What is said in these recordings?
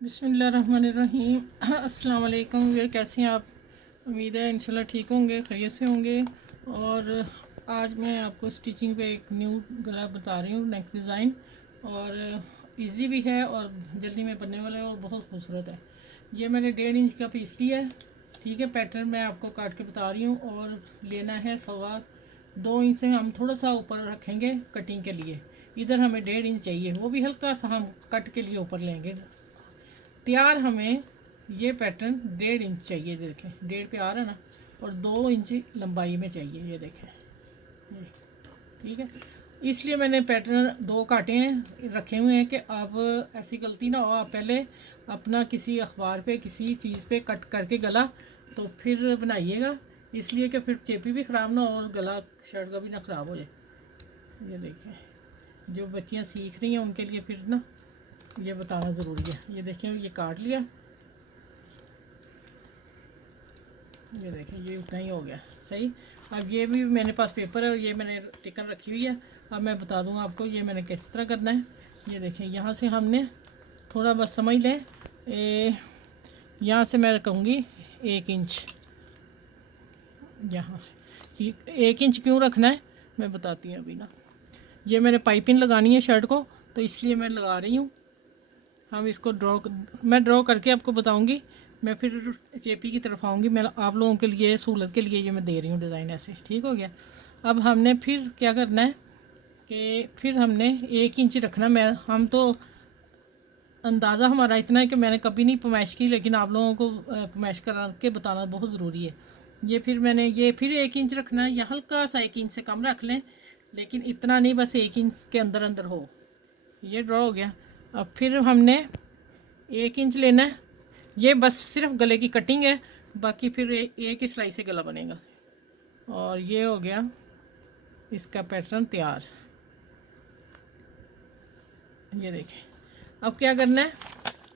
बिस्मिल्लाहिर्रहमानिर्रहीम। अस्सलाम वालेकुम। वे कैसे हैं आप? उम्मीद है इंशाल्लाह ठीक होंगे, खैरियत से होंगे। और आज मैं आपको स्टिचिंग पे एक न्यू गला बता रही हूँ, नेक डिज़ाइन। और इजी भी है और जल्दी में बनने वाला है और बहुत खूबसूरत है। ये मैंने 1.5 इंच का पीस लिया है। ठीक है, पैटर्न मैं आपको काट के बता रही हूँ। और लेना है 2.25 इंच से हम थोड़ा सा ऊपर रखेंगे कटिंग के लिए। इधर हमें 1.5 इंच चाहिए, वो भी हल्का सा हम कट के लिए ऊपर लेंगे। तैयार हमें ये पैटर्न 1.5 इंच चाहिए। देखें 1.5 पे आ रहा है ना, और 2 इंच लंबाई में चाहिए। ये देखें ये, ठीक है। इसलिए मैंने पैटर्न 2 काटे हैं, रखे हुए हैं कि अब ऐसी गलती ना हो। आप पहले अपना किसी अखबार पे किसी चीज़ पे कट करके गला तो फिर बनाइएगा, इसलिए कि फिर चेपी भी ख़राब ना हो और गला शर्ट का भी ना ख़राब हो जाए। ये देखें, जो बच्चियां सीख रही हैं उनके लिए फिर ना ये बताना ज़रूरी है। ये देखें, ये काट लिया। ये देखें, ये उतना ही हो गया सही। अब ये भी मेरे पास पेपर है और ये मैंने टिकन रखी हुई है। अब मैं बता दूंगा आपको ये मैंने किस तरह करना है। ये देखें, यहाँ से हमने थोड़ा बस समझ लें, यहाँ से मैं कहूँगी 1 इंच। यहाँ से 1 इंच क्यों रखना है मैं बताती हूँ अभी ना। ये मैंने पाइपिंग लगानी है शर्ट को, तो इसलिए मैं लगा रही हूँ। हम इसको मैं ड्रॉ करके आपको बताऊंगी। मैं फिर चेपी की तरफ आऊँगी। मैं आप लोगों के लिए सहूलत के लिए ये मैं दे रही हूँ डिज़ाइन ऐसे। ठीक हो गया। अब हमने फिर क्या करना है कि फिर हमने 1 इंच रखना। हम तो अंदाज़ा हमारा इतना है कि मैंने कभी नहीं पैमाइश की, लेकिन आप लोगों को पैमाइश करा के बताना बहुत ज़रूरी है। ये फिर मैंने ये फिर 1 इंच रखना है, या हल्का सा 1 इंच से कम रख लें, लेकिन इतना नहीं, बस 1 इंच के अंदर अंदर हो। ये ड्रॉ हो गया। अब फिर हमने 1 इंच लेना है। ये बस सिर्फ गले की कटिंग है, बाकी फिर एक ही सिलाई से गला बनेगा। और ये हो गया इसका पैटर्न तैयार। ये देखें, अब क्या करना है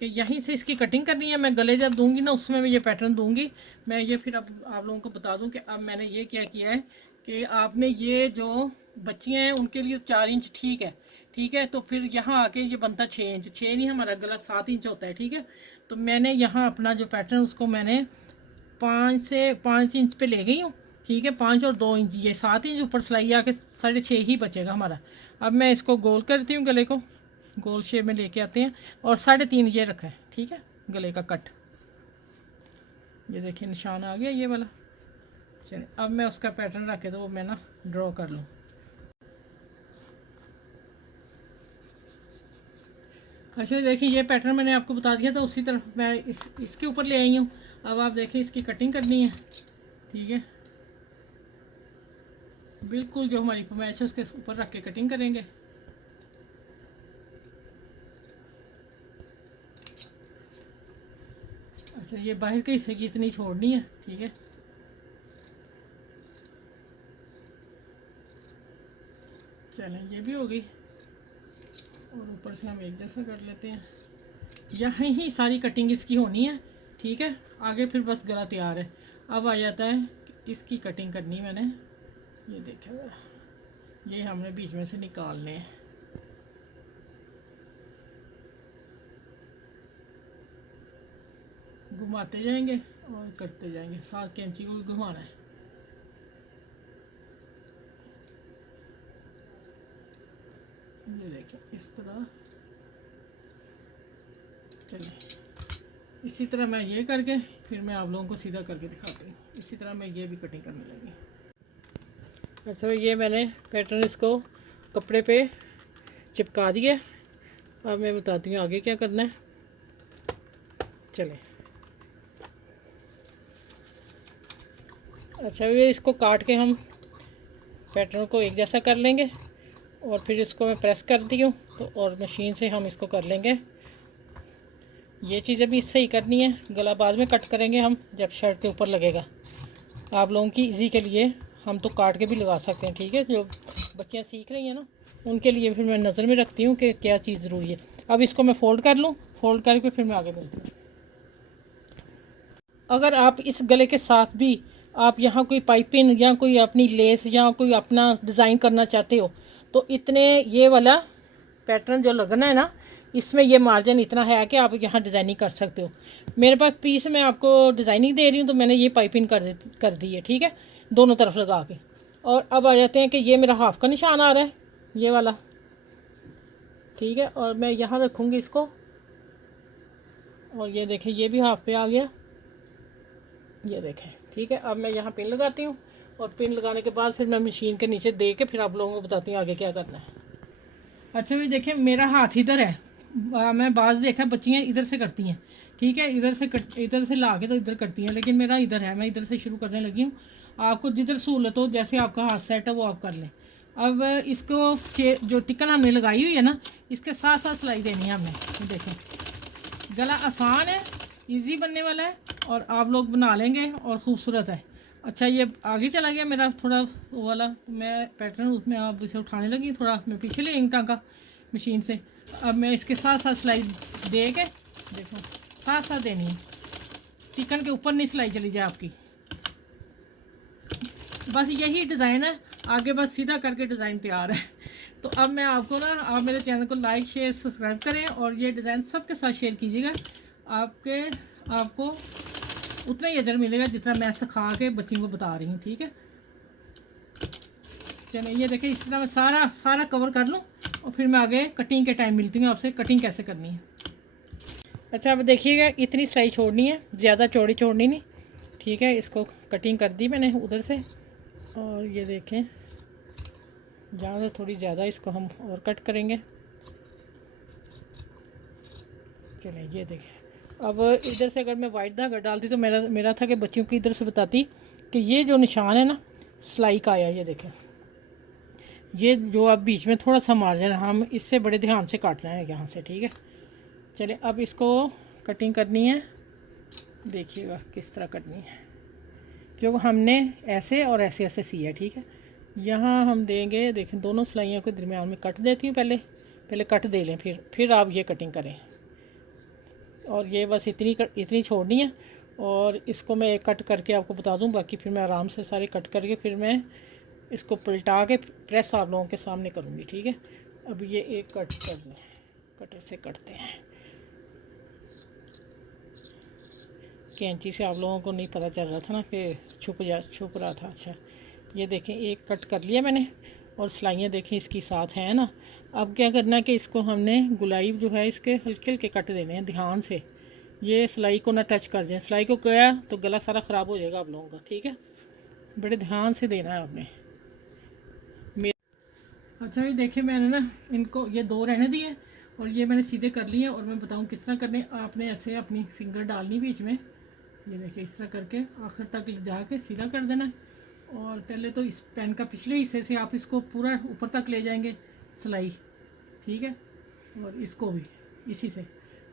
कि यहीं से इसकी कटिंग करनी है। मैं गले जब दूंगी ना उसमें मैं ये पैटर्न दूंगी। मैं ये फिर अब आप लोगों को बता दूं कि अब मैंने ये क्या किया है कि आपने ये जो बच्चियां हैं उनके लिए 4 इंच ठीक है। ठीक है, तो फिर यहाँ आके ये बनता 6 इंच। 6 नहीं, हमारा गला 7 इंच होता है। ठीक है, तो मैंने यहाँ अपना जो पैटर्न उसको मैंने 5 से 5 इंच पे ले गई हूँ। ठीक है, 5 और 2 इंच, ये 7 इंच ऊपर सिलाई आके 6.5 ही बचेगा हमारा। अब मैं इसको गोल करती हूँ, गले को गोल शेप में लेके आते हैं। और 3.5 ये रखा है। ठीक है, गले का कट। ये देखिए निशान आ गया ये वाला। चलिए अब मैं उसका पैटर्न रखे तो वो मैं ना ड्रॉ कर लूँ। अच्छा देखिए, ये पैटर्न मैंने आपको बता दिया था, उसी तरफ मैं इसके ऊपर ले आई हूँ। अब आप देखिए इसकी कटिंग करनी है। ठीक है, बिल्कुल जो हमारी फरमाइश है उसके ऊपर रख के कटिंग करेंगे। अच्छा, ये बाहर के हिस्से की इतनी छोड़नी है। ठीक है, चलें ये भी हो गई। और ऊपर से हम एक जैसा कर लेते हैं। यहाँ ही सारी कटिंग इसकी होनी है। ठीक है, आगे फिर बस गला तैयार है। अब आ जाता है कि इसकी कटिंग करनी मैंने। ये देखा, ये हमने बीच में से निकालने हैं। घुमाते जाएंगे और करते जाएंगे, साथ कैंची को भी घुमाना है। ये देखें इस तरह। चलिए इसी तरह मैं ये करके फिर मैं आप लोगों को सीधा करके दिखाती हूँ। इसी तरह मैं ये भी कटिंग करने लगी। अच्छा, ये मैंने पैटर्न इसको कपड़े पे चिपका दिया। अब मैं बताती हूँ आगे क्या करना है। चलें, अच्छा ये इसको काट के हम पैटर्न को एक जैसा कर लेंगे। और फिर इसको मैं प्रेस कर दी हूँ तो और मशीन से हम इसको कर लेंगे। ये चीज़ें भी इससे ही करनी है। गला बाद में कट करेंगे हम जब शर्ट के ऊपर लगेगा। आप लोगों की इजी के लिए हम तो काट के भी लगा सकते हैं। ठीक है, जो बच्चियाँ सीख रही हैं ना उनके लिए फिर मैं नज़र में रखती हूँ कि क्या चीज़ ज़रूरी है। अब इसको मैं फ़ोल्ड कर लूँ, फ़ोल्ड करके फिर मैं आगे मिलती हूँ। अगर आप इस गले के साथ भी आप यहाँ कोई पाइपिंग या कोई अपनी लेस या कोई अपना डिज़ाइन करना चाहते हो तो इतने ये वाला पैटर्न जो लगना है ना, इसमें ये मार्जिन इतना है कि आप यहाँ डिज़ाइनिंग कर सकते हो। मेरे पास पीस में आपको डिज़ाइनिंग दे रही हूँ तो मैंने ये पाइपिंग कर दी है, ठीक है, दोनों तरफ लगा के। और अब आ जाते हैं कि ये मेरा हाफ का निशान आ रहा है, ये वाला, ठीक है। और मैं यहाँ रखूँगी इसको, और ये देखें ये भी हाफ पे आ गया, ये देखें, ठीक है। अब मैं यहाँ पिन लगाती हूँ, और पिन लगाने के बाद फिर मैं मशीन के नीचे दे के फिर आप लोगों को बताती हूँ आगे क्या करना है। अच्छा भी देखें, मेरा हाथ इधर है, मैं बाज़ देखा बच्चियाँ इधर से करती हैं, ठीक है, इधर से ला के तो इधर करती हैं, लेकिन मेरा इधर है, मैं इधर से शुरू करने लगी हूँ। आपको जिधर सहूलत हो, जैसे आपका हाथ सेट है वो आप कर लें। अब इसको जो टिकन हमने लगाई हुई है ना, इसके साथ साथ सिलाई देनी है हमने। देखें गला आसान है, इजी बनने वाला है, और आप लोग बना लेंगे और ख़ूबसूरत है। अच्छा ये आगे चला गया मेरा थोड़ा वो वाला, मैं पैटर्न उसमें आप इसे उठाने लगी, थोड़ा मैं पीछे ले टाँका मशीन से। अब मैं इसके साथ साथ सिलाई दे के, देखो साथ साथ देनी है, टिकन के ऊपर नहीं सिलाई चली जाए आपकी। बस यही डिज़ाइन है, आगे बस सीधा करके डिज़ाइन तैयार है। तो अब मैं आपको ना, आप मेरे चैनल को लाइक शेयर सब्सक्राइब करें, और ये डिज़ाइन सबके साथ शेयर कीजिएगा। आपको उतना ही अजर मिलेगा जितना मैं सिखा के बच्चियों को बता रही हूँ, ठीक है। चलिए ये देखें, इस तरह मैं सारा कवर कर लूँ, और फिर मैं आगे कटिंग के टाइम मिलती हूँ आपसे, कटिंग कैसे करनी है। अच्छा अब देखिएगा, इतनी सिलाई छोड़नी है, ज़्यादा चौड़ी छोड़नी नहीं, ठीक है। इसको कटिंग कर दी मैंने उधर से, और ये देखें जहाँ से थोड़ी ज़्यादा इसको हम और कट करेंगे। चलिए ये देखें, अब इधर से अगर मैं वाइट धागा डालती तो मेरा था कि बच्चियों की इधर से बताती कि ये जो निशान है ना सिलाई का आया, ये देखें, ये जो अब बीच में थोड़ा सा मार्जिन हम इससे बड़े ध्यान से काटना है यहाँ से, ठीक है। चलिए अब इसको कटिंग करनी है, देखिएगा किस तरह करनी है, क्योंकि हमने ऐसे और ऐसे ऐसे सिया है, ठीक है। यहाँ हम देंगे, देखें दोनों सिलाइयों के दरमियान में कट देती हूँ, पहले कट दे लें, फिर आप ये कटिंग करें। और ये बस इतनी छोड़नी है, और इसको मैं एक कट करके आपको बता दूं, बाकी फिर मैं आराम से सारे कट करके फिर मैं इसको पलटा के प्रेस आप लोगों के सामने करूंगी, ठीक है। अब ये एक कट कर लें, कटर से कटते हैं, कैंची से आप लोगों को नहीं पता चल रहा था ना कि छुप रहा था। अच्छा ये देखें एक कट कर लिया मैंने, और सिलाइयाँ देखें इसकी साथ हैं ना। अब क्या करना है कि इसको हमने गुलाई जो है इसके हल्के हल्के कट देने हैं ध्यान से, ये सिलाई को ना टच कर दें, सिलाई को गया तो गला सारा ख़राब हो जाएगा आप लोगों का, ठीक है। बड़े ध्यान से देना है आपने। अच्छा ये देखिए, मैंने ना इनको ये दो रहने दिए, और ये मैंने सीधे कर लिए, और मैं बताऊँ किस तरह करने। आपने ऐसे अपनी फिंगर डालनी बीच में, ये देखिए इस तरह करके आखिर तक जा के सीधा कर देना है। और पहले तो इस पेन का पिछले हिस्से से आप इसको पूरा ऊपर तक ले जाएंगे सिलाई, ठीक है, और इसको भी इसी से,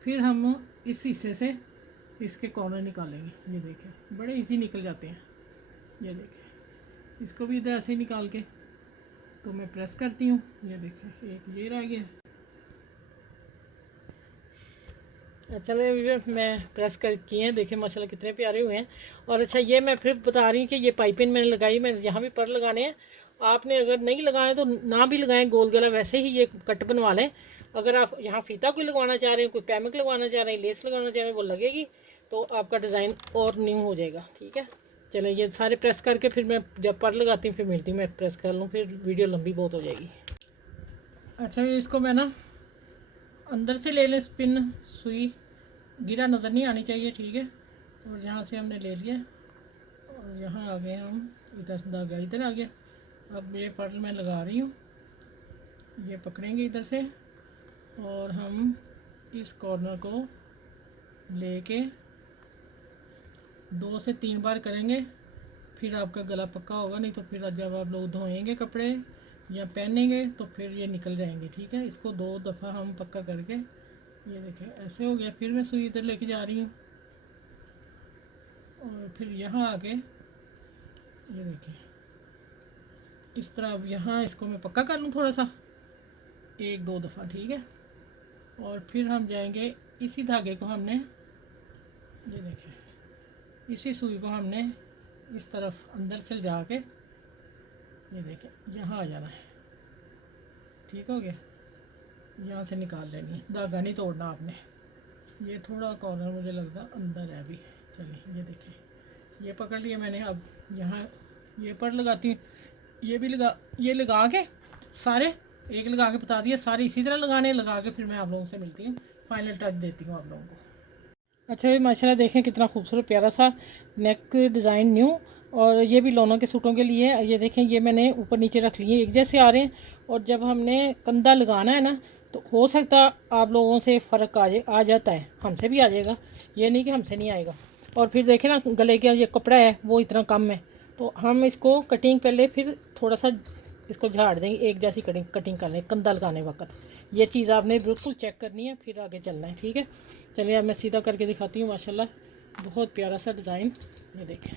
फिर हम इस हिस्से से इसके कॉर्नर निकालेंगे। ये देखें बड़े इजी निकल जाते हैं, ये देखें इसको भी इधर ऐसे ही निकाल के तो मैं प्रेस करती हूँ, ये देखें एक ये रह गया। अच्छा मैं प्रेस कर किए हैं, देखें माशाल्लाह कितने प्यारे हुए हैं। और अच्छा ये मैं फिर बता रही हूँ कि ये पाइपिंग मैंने लगाई, मैं यहाँ भी पर लगाने हैं, आपने अगर नहीं लगाने तो ना भी लगाएं, गोल गला वैसे ही ये कट बनवा लें। अगर आप यहाँ फीता कोई लगवाना चाह रहे हैं, कोई पैमिक लगवाना चाह रहे हैं, लेस लगाना चाह रहे हैं, वो लगेगी तो आपका डिज़ाइन और न्यू हो जाएगा, ठीक है। चलें ये सारे प्रेस करके फिर मैं जब पर लगाती हूँ फिर मिलती हूँ, मैं प्रेस कर लूँ, फिर वीडियो लंबी बहुत हो जाएगी। अच्छा इसको मैं ना अंदर से ले लें, स्पिन सुई गिरा नज़र नहीं आनी चाहिए, ठीक है। और यहाँ से हमने ले लिया, और यहाँ आ गए हम, इधर धागा इधर आ गया। अब ये पर्ल मैं लगा रही हूँ, ये पकड़ेंगे इधर से, और हम इस कॉर्नर को लेके 2 से 3 बार करेंगे, फिर आपका गला पक्का होगा। नहीं तो फिर जब आप लोग धोएंगे कपड़े या पहनेंगे तो फिर ये निकल जाएंगे, ठीक है। इसको 2 दफ़ा हम पक्का करके, ये देखें ऐसे हो गया। फिर मैं सुई इधर लेके जा रही हूँ, और फिर यहाँ आके ये देखें इस तरह। अब यहाँ इसको मैं पक्का कर लूँ थोड़ा सा, 1-2 दफ़ा, ठीक है। और फिर हम जाएंगे, इसी धागे को हमने, ये देखें इसी सुई को हमने इस तरफ अंदर से जाके, ये देखें यहाँ आ जाना है, ठीक हो गया। यहाँ से निकाल लेनी है, धागा नहीं तोड़ना आपने। ये थोड़ा कॉर्नर मुझे लगता अंदर है अभी। चलिए ये देखिए, ये पकड़ लिया मैंने। अब यहाँ ये पर लगाती हूँ, ये भी ये लगा के सारे एक लगा के बता दिया, सारे इसी तरह लगा के फिर मैं आप लोगों से मिलती हूँ, फाइनल टच देती हूँ आप लोगों को। अच्छा ये माशाल्लाह देखें कितना खूबसूरत प्यारा सा नेक डिज़ाइन न्यू, और ये भी लोनों के सूटों के लिए। ये देखें ये मैंने ऊपर नीचे रख लिए, एक जैसे आ रहे हैं। और जब हमने कंधा लगाना है ना, तो हो सकता आप लोगों से फ़र्क आ जाता है, हमसे भी आ जाएगा, ये नहीं कि हमसे नहीं आएगा। और फिर देखें ना गले का ये कपड़ा है वो इतना कम है, तो हम इसको कटिंग पहले फिर थोड़ा सा इसको झाड़ देंगे, एक जैसी कटिंग करने कंधा लगाने वक्त। ये चीज़ आपने बिल्कुल चेक करनी है, फिर आगे चलना है, ठीक है। चलिए अब मैं सीधा करके दिखाती हूँ। माशाल्लाह बहुत प्यारा सा डिज़ाइन, ये देखें,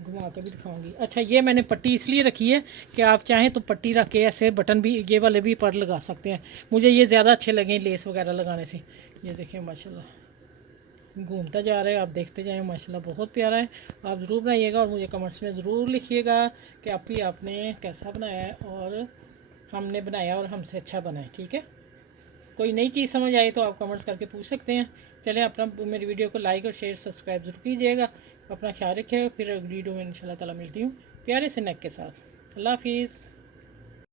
घुमा के भी दिखाऊंगी। अच्छा ये मैंने पट्टी इसलिए रखी है कि आप चाहें तो पट्टी रख के ऐसे बटन भी ये वाले भी पर लगा सकते हैं। मुझे ये ज़्यादा अच्छे लगे लेस वगैरह लगाने से। ये देखें माशाल्लाह घूमता जा रहा है, आप देखते जाएं। माशाल्लाह बहुत प्यारा है। आप ज़रूर बनाइएगा और मुझे कमेंट्स में ज़रूर लिखिएगा कि आपने कैसा बनाया है, और हमने बनाया और हमसे अच्छा बना है, ठीक है। कोई नई चीज़ समझ आए तो आप कमेंट्स करके पूछ सकते हैं। चलें अपना मेरी वीडियो को लाइक और शेयर सब्सक्राइब जरूर कीजिएगा। अपना ख्याल रखिएगा। फिर वीडियो में इंशाल्लाह ताला मिलती हूँ प्यारे से नेक के साथ। अल्लाह हाफिज़।